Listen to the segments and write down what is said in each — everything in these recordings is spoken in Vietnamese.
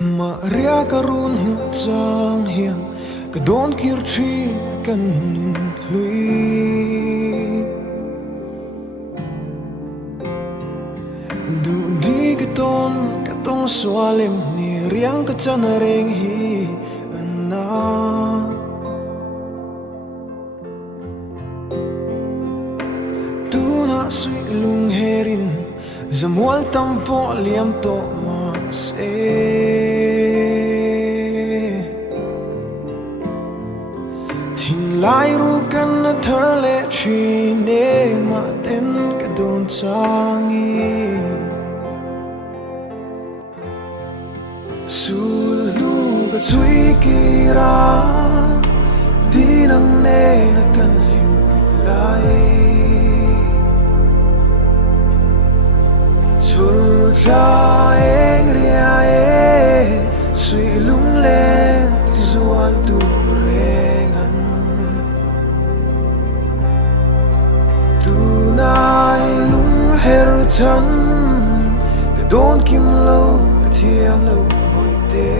mà ria karun ngự chang hiền ka don kir chi kan lui du đi ka tong swalim ni riang ka chan reng hi na tu na sui lung herin zamual tampo liam to ma se tin lai ru kan na thar le chi ne ma ten ka don changi Sulhnu ka chui kira di nang ne na kan lim lai chur kha eng ria e sui lung len ti zual tu rengan tu nai lung her chan ka don kim lo ka thiam lo boi te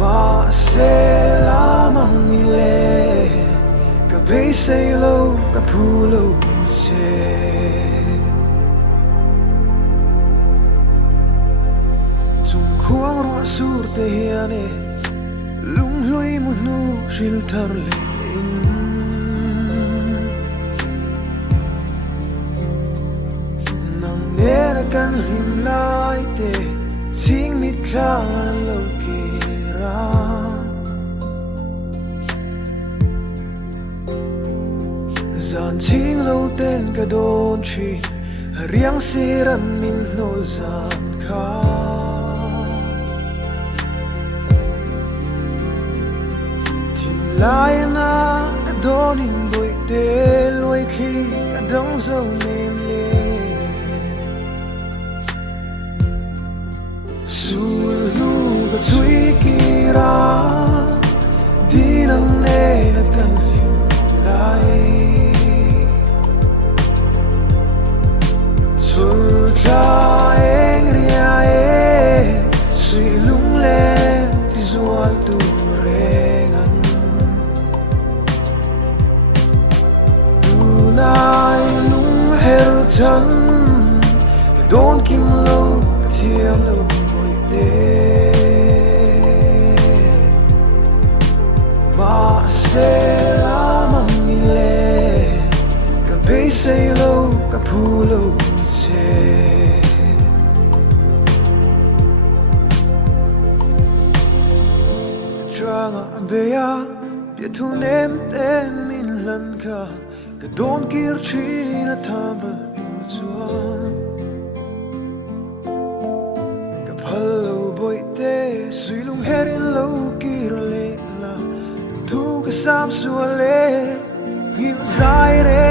ma se lamah mi le ka bei sei lo ka phu lo chung khuang ro sur te hiane lung hlui mu nu shil thar le in nang ne ra kan lim lai te ching mit kha lo ki ra zan ching lo ten ka don chi riang siran min no zan kha tin lai na ka don in boi te loi khi ka dong zo nem le Sulhnu ka chui kira di nang ne na kan lim lai chur kha eng ria e sui lung len ti zual tu rengan tu nai lung her chan ka don kim lo ka thiam lo boi te ma se lamah mi le ka bei sei lo ka phu lo Tranga beya bia thu nem ten min lan kha ka don kir chi na thambal tur chuan ka phal lo boi te sui lung herin lo kir le la tu ka sam su le ngin zai re